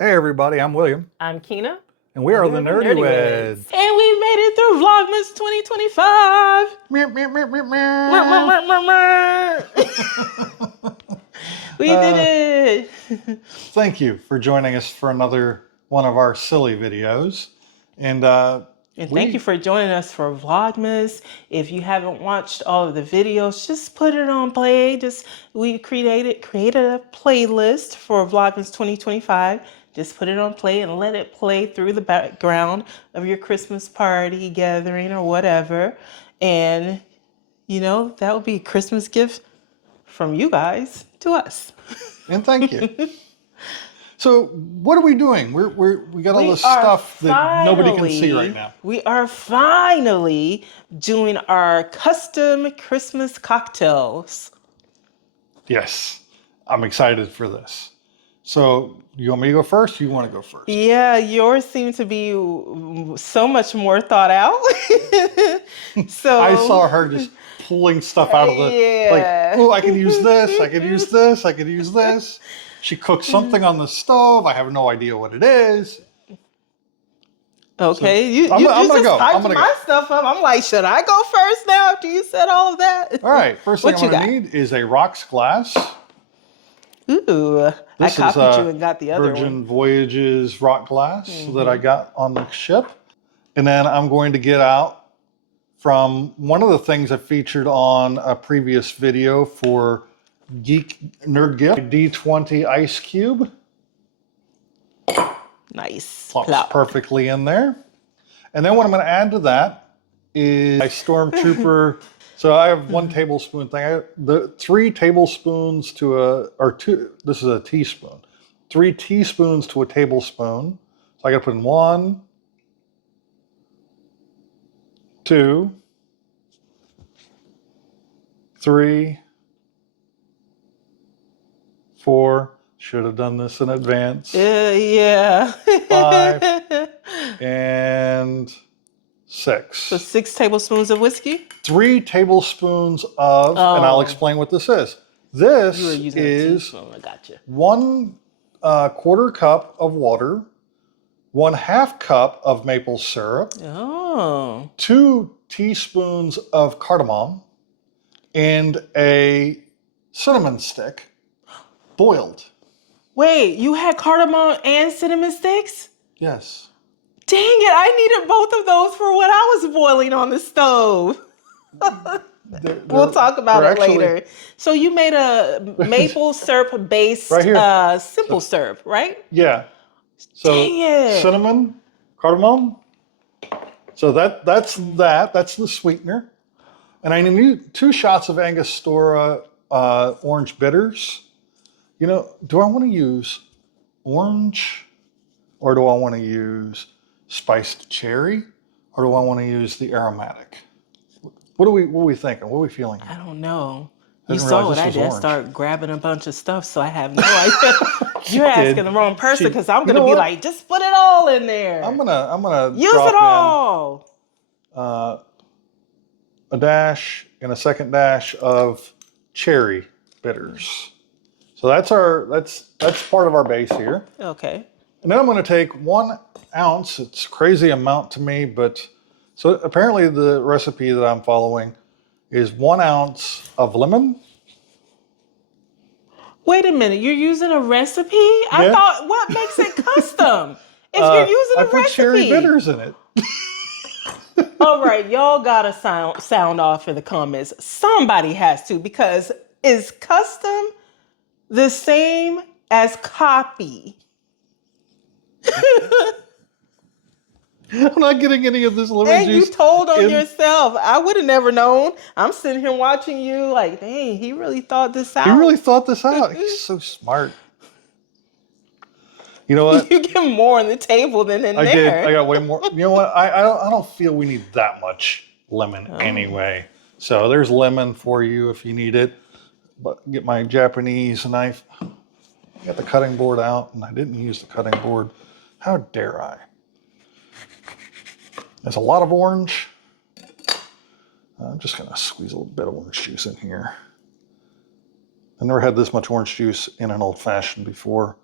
Hey everybody, I'm William. I'm Kina. And we are the Nerdy Weds. And we made it through Vlogmas 2025. Meow, meow, meow, meow, meow. We did it. Thank you for joining us for another one of our silly videos. And Thank you for joining us for Vlogmas. If you haven't watched all of the videos, just put it on play. We created a playlist for Vlogmas 2025. Just put it on play and let it play through the background of your Christmas party gathering or whatever. And that would be a Christmas gift from you guys to us. And thank you. So what are we doing? We got all this stuff that nobody can see right now. We are finally doing our custom Christmas cocktails. Yes, I'm excited for this. So you want me to go first or you want to go first? Yeah, yours seem to be so much more thought out. So I saw her just pulling stuff out of the, like, oh, I can use this, I can use this, I can use this. She cooked something on the stove. I have no idea what it is. Okay, so I'm gonna go. I'm gonna my stuff up. I'm like, should I go first now after you said all of that? All right, first thing I'm gonna need is a rocks glass. Ooh, I copied you and got the other Virgin one. Voyages rock glass that I got on the ship. And then I'm going to get out from one of the things I featured on a previous video for Geek Nerd Gift, D20 Ice Cube. Nice. Plops perfectly in there. And then what I'm going to add to that is my Stormtrooper. So I have 1 tablespoon thing. The 3 tablespoons to this is a teaspoon. 3 teaspoons to a tablespoon. So I got to put in 1, 2, 3, 4. Should have done this in advance. Yeah. 5 and 6. So 6 tablespoons of whiskey? 3 tablespoons of, and I'll explain what this is. This is I gotcha. 1 1/4 cup of water, 1/2 cup of maple syrup, 2 teaspoons of cardamom, and a cinnamon stick boiled. Wait, you had cardamom and cinnamon sticks? Yes. Dang it, I needed both of those for what I was boiling on the stove. We'll talk about it later. So you made a maple syrup based simple syrup, right? Yeah. So cinnamon, cardamom. So that's the sweetener. And I need 2 shots of Angostura orange bitters. You know, do I want to use orange or do I want to use spiced cherry or do I want to use the aromatic? What are we thinking? What are we feeling? I don't know. You saw what I did. I started grabbing a bunch of stuff, so I have no idea. You're asking the wrong person because I'm gonna be like, just put it all in there. I'm gonna use it all. A dash and a second dash of cherry bitters. So that's part of our base here. Okay. And then I'm going to take 1 ounce. It's a crazy amount to me, but so apparently the recipe that I'm following is 1 ounce of lemon. Wait a minute, you're using a recipe? I thought, what makes it custom? If you're using a recipe. I put cherry bitters in it. All right, y'all gotta sound off in the comments. Somebody has to, because is custom the same as copy? I'm not getting any of this lemon juice. And you told on yourself. I would have never known. I'm sitting here watching you like, dang, he really thought this out. He really thought this out. He's so smart. You know what? You get more on the table than in there. I did. I got way more. You know what? I don't feel we need that much lemon anyway. So there's lemon for you if you need it. But get my Japanese knife. I got the cutting board out, and I didn't use the cutting board. How dare I? There's a lot of orange. I'm just going to squeeze a little bit of orange juice in here. I never had this much orange juice in an old fashioned before.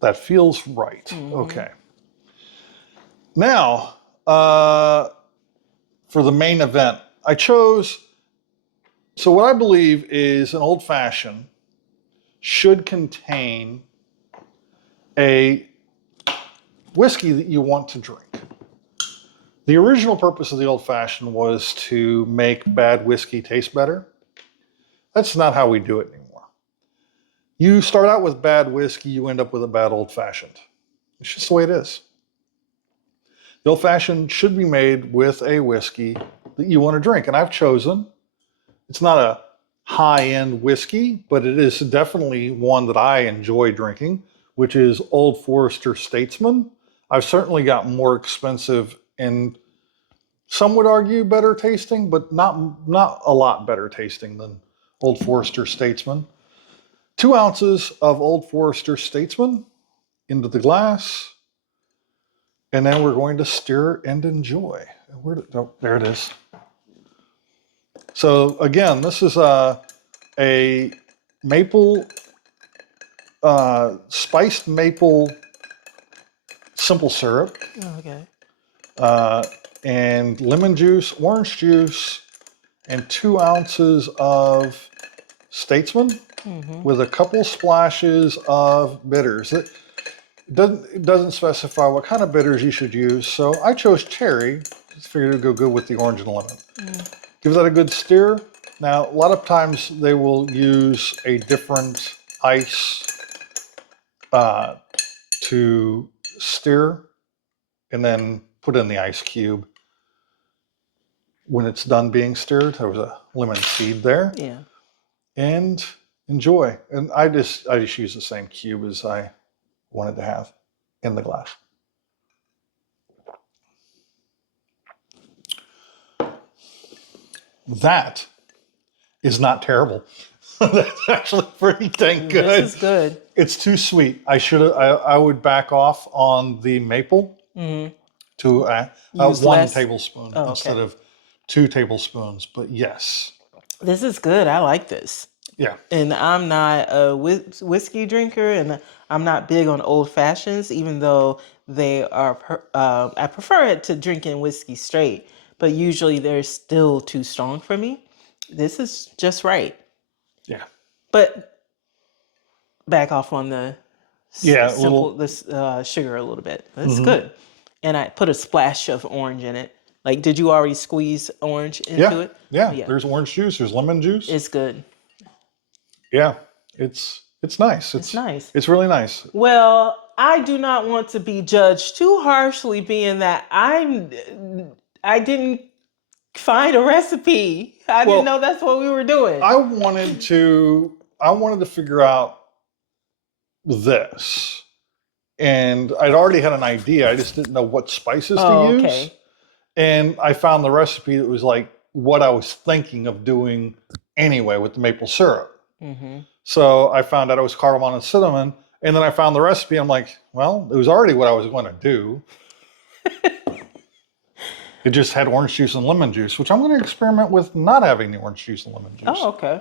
That feels right. Mm-hmm. Okay. Now, for the main event, I chose, so what I believe is an old fashioned should contain a whiskey that you want to drink. The original purpose of the old fashioned was to make bad whiskey taste better. That's not how we do it anymore. You start out with bad whiskey, you end up with a bad old fashioned. It's just the way it is. The old fashioned should be made with a whiskey that you want to drink. And I've chosen, it's not a high end whiskey, but it is definitely one that I enjoy drinking, which is Old Forester Statesman. I've certainly got more expensive and some would argue better tasting, but not a lot better tasting than Old Forester Statesman. 2 ounces of Old Forester Statesman into the glass. And then we're going to stir and enjoy. Oh, there it is. So again, this is a maple, spiced maple simple syrup. Oh, okay. And lemon juice, orange juice, and 2 ounces of Statesman with a couple splashes of bitters. It doesn't specify what kind of bitters you should use, so I chose cherry. Just figured it would go good with the orange and lemon. Give that a good stir. Now, a lot of times they will use a different ice to stir and then put in the ice cube. When it's done being stirred, there was a lemon seed there. Yeah. And enjoy. And I just use the same cube as I wanted to have in the glass. That is not terrible. That's actually pretty dang good. This is good. It's too sweet. I would back off on the maple to 1 tablespoon instead of 2 tablespoons. But yes. This is good. I like this. Yeah. And I'm not a whiskey drinker, and I'm not big on old fashions, even though they are, I prefer it to drinking whiskey straight, but usually they're still too strong for me. This is just right. Yeah. But back off on the sugar a little bit. It's good. And I put a splash of orange in it. Like, did you already squeeze orange into it? Yeah. There's orange juice. There's lemon juice. It's good. Yeah. It's nice. It's nice. It's really nice. Well, I do not want to be judged too harshly, being that I didn't find a recipe. I didn't know that's what we were doing. I wanted to figure out this. And I'd already had an idea. I just didn't know what spices to use. Okay. And I found the recipe that was like what I was thinking of doing anyway with the maple syrup. So I found out it was cardamom and cinnamon. And then I found the recipe. I'm like, well, it was already what I was going to do. It just had orange juice and lemon juice, which I'm going to experiment with not having the orange juice and lemon juice. Oh, okay.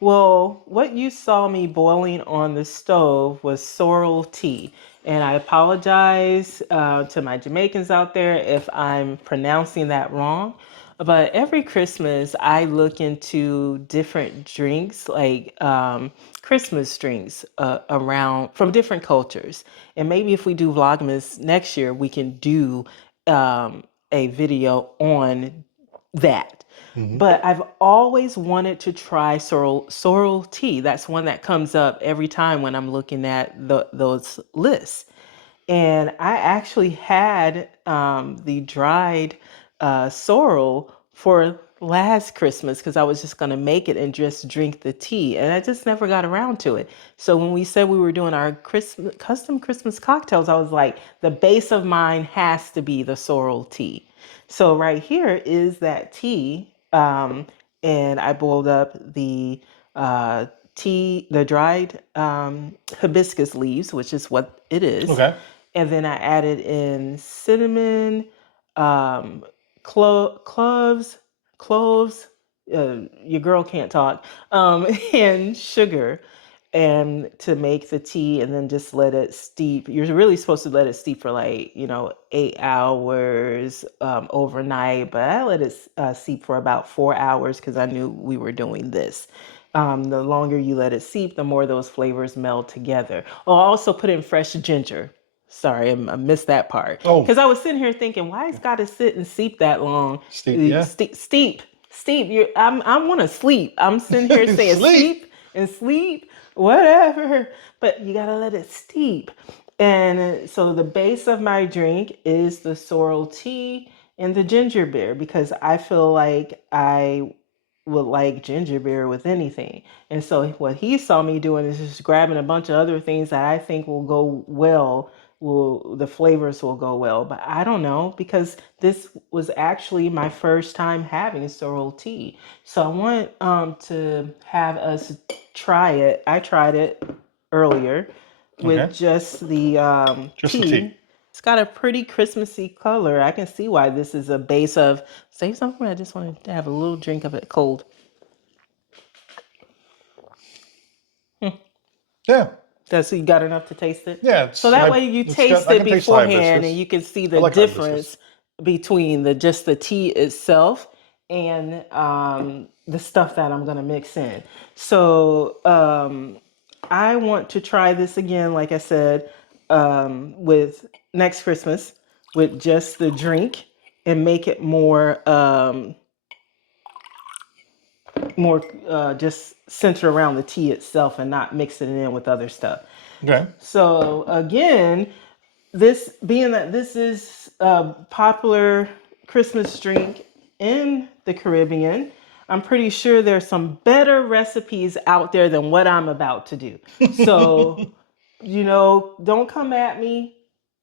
Well, what you saw me boiling on the stove was sorrel tea. And I apologize to my Jamaicans out there if I'm pronouncing that wrong. But every Christmas, I look into different drinks, like Christmas drinks from different cultures. And maybe if we do Vlogmas next year, we can do a video on that. But I've always wanted to try sorrel tea. That's one that comes up every time when I'm looking at those lists. And I actually had the dried sorrel for last Christmas because I was just going to make it and just drink the tea. And I just never got around to it. So when we said we were doing our custom Christmas cocktails, I was like, the base of mine has to be the sorrel tea. So right here is that tea. And I boiled up the tea, the dried hibiscus leaves, which is what it is. Okay. And then I added in cinnamon, cloves, your girl can't talk, and sugar. and to make the tea and then just let it steep. You're really supposed to let it steep for like, 8 hours overnight, but I let it steep for about 4 hours because I knew we were doing this. The longer you let it steep, the more those flavors meld together. Oh, I also put in fresh ginger. Sorry, I missed that part. Because I was sitting here thinking, why it's got to sit and steep that long? Steep, yeah. Steep. I want to sleep. I'm sitting here saying steep and sleep, whatever. But you got to let it steep. And so the base of my drink is the sorrel tea and the ginger beer because I feel like I would like ginger beer with anything. And so what he saw me doing is just grabbing a bunch of other things that I think will go well, the flavors will go well. But I don't know because this was actually my first time having sorrel tea. So I want to have us try it. I tried it earlier with just the tea. It's got a pretty Christmassy color. I can see why this is a base of. Save some for me. I just wanted to have a little drink of it cold. Yeah. So you got enough to taste it? Yeah. So that way you taste it beforehand and you can see the difference between just the tea itself and the stuff that I'm going to mix in. So I want to try this again, like I said, with next Christmas with just the drink and make it more just centered around the tea itself and not mixing it in with other stuff. Okay. So again, this being that this is a popular Christmas drink in the Caribbean, I'm pretty sure there's some better recipes out there than what I'm about to do. So, don't come at me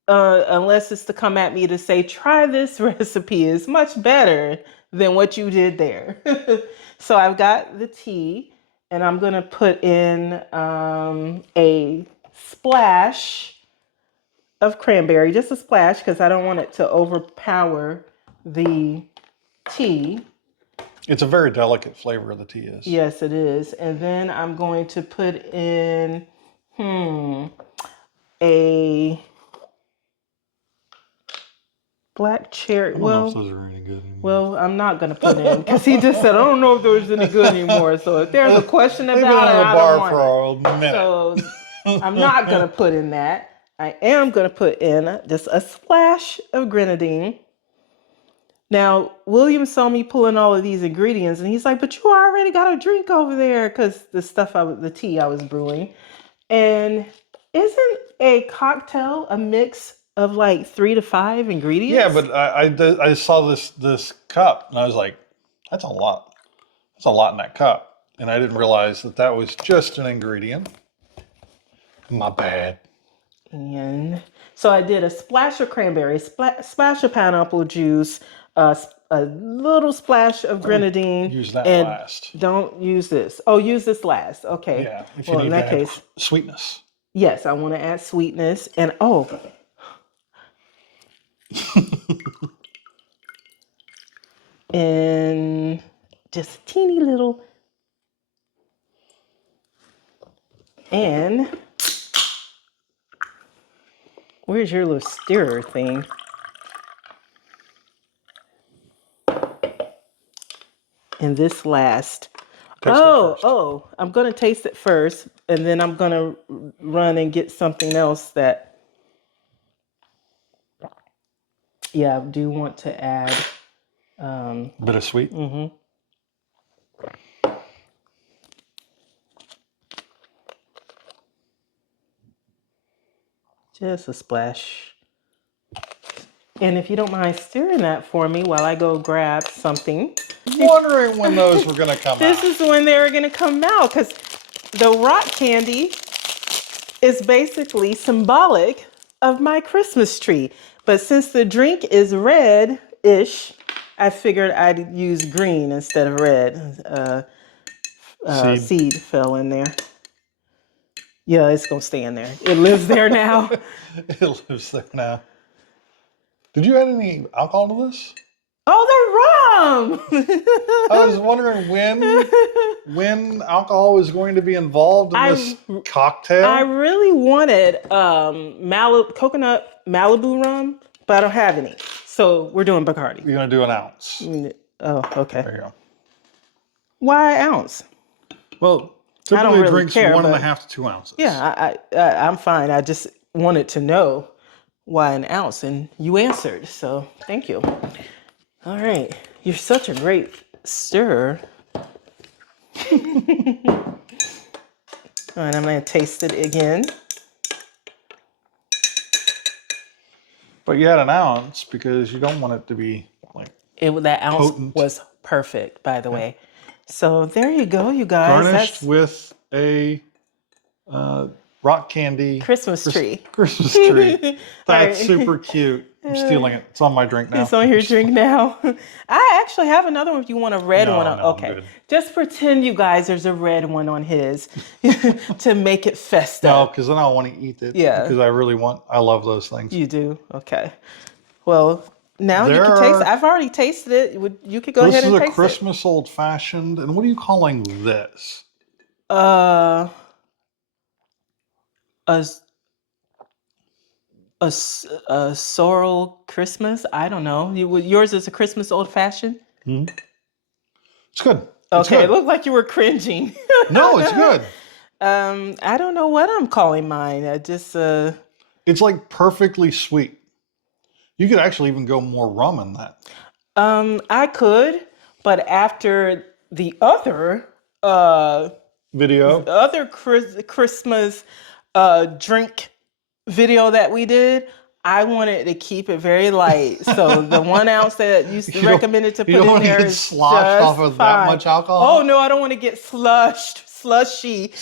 unless it's to come at me to say, try this recipe. It's much better than what you did there. So I've got the tea and I'm going to put in a splash of cranberry, just a splash because I don't want it to overpower the tea. It's a very delicate flavor, the tea is. Yes, it is. And then I'm going to put in a black cherry. I don't know if those are any good anymore. Well, I'm not going to put in because he just said, I don't know if there's any good anymore. So if there's a question about it, I don't want it. So I'm not going to put in that. I am going to put in just a splash of grenadine. Now, William saw me pulling all of these ingredients and he's like, but you already got a drink over there because the tea I was brewing. And isn't a cocktail a mix of like 3 to 5 ingredients? Yeah, but I saw this cup and I was like, that's a lot. That's a lot in that cup. And I didn't realize that was just an ingredient. My bad. And so I did a splash of cranberry, splash of pineapple juice, a little splash of grenadine. Use that last. Don't use this. Oh, use this last. Okay. Yeah. If you need in that case, sweetness. Yes, I want to add sweetness. And and just a teeny little. And where's your little stirrer thing? And this last. I'm going to taste it first. And then I'm going to run and get something else that. Yeah, I do want to add. Bittersweet. Mm-hmm. Just a splash. And if you don't mind stirring that for me while I go grab something. Wondering when those were going to come out. This is when they were going to come out because the rock candy is basically symbolic of my Christmas tree. But since the drink is red-ish, I figured I'd use green instead of red. Seed fell in there. Yeah, it's going to stay in there. It lives there now. It lives there now. Did you add any alcohol to this? Oh, the rum! I was wondering when alcohol was going to be involved in this cocktail. I really wanted coconut Malibu rum, but I don't have any. So we're doing Bacardi. You're going to do an ounce. Oh, okay. There you go. Why ounce? Well, I don't typically really drinks care, 1.5 to 2 ounces. Yeah, I'm fine. I just wanted to know why an ounce, and you answered. So thank you. All right, you're such a great stirrer. All right, I'm gonna taste it again. But you had an ounce because you don't want it to be like That ounce potent. was perfect, by the way. So there you go, you guys. Garnished with a rock candy Christmas tree. Christmas tree. That's Right. super cute. I'm stealing it. It's on my drink now. It's on your drink now. I actually have another one if you want a red one. No, Okay. I'm good. Just pretend, you guys, there's a red one on his to make it festive. No, because then I want to eat it. Yeah. Because I love those things. You do? Okay. Well, now you can taste it. I've already tasted it. You could go ahead and taste it. This is a Christmas old fashioned. And what are you calling this? A sorrel Christmas? I don't know. Yours is a Christmas old fashioned? Mm-hmm. It's good. Okay, it looked like you were cringing. No, it's good. I don't know what I'm calling mine. It's like perfectly sweet. You could actually even go more rum in that. I could, but after the other Christmas drink video that we did, I wanted to keep it very light. So the 1 ounce that you recommended to put in there is sloshed off of that much alcohol. Oh no, I don't want to get slushy.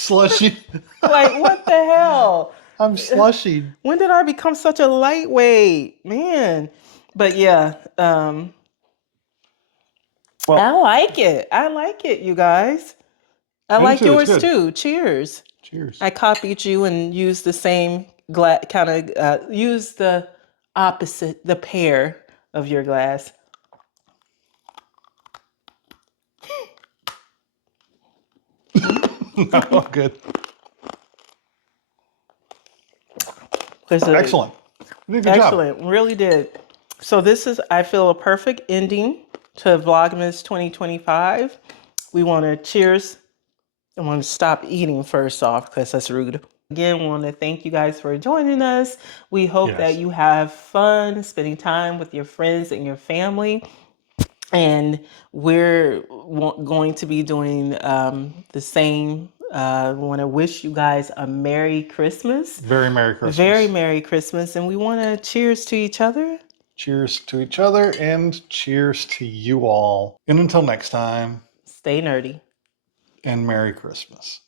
Like, what the hell? I'm slushy. When did I become such a lightweight, man? But yeah, I like it, you guys. I like yours too. Cheers. Cheers. I copied you and used the same use the opposite, the pair of your glass. No, good. Excellent. You did a good Excellent. job. Really did. So this is, I feel, a perfect ending to Vlogmas 2025. We want to cheers. I want to stop eating first off because that's rude. Again, want to thank you guys for joining us. We hope that you have fun spending time with your friends and your family. And we're going to be doing the same. I want to wish you guys a Merry Christmas. Very Merry Christmas. Very Merry Christmas. And we want to cheers to each other. Cheers to each other and cheers to you all. And until next time. Stay nerdy. And Merry Christmas.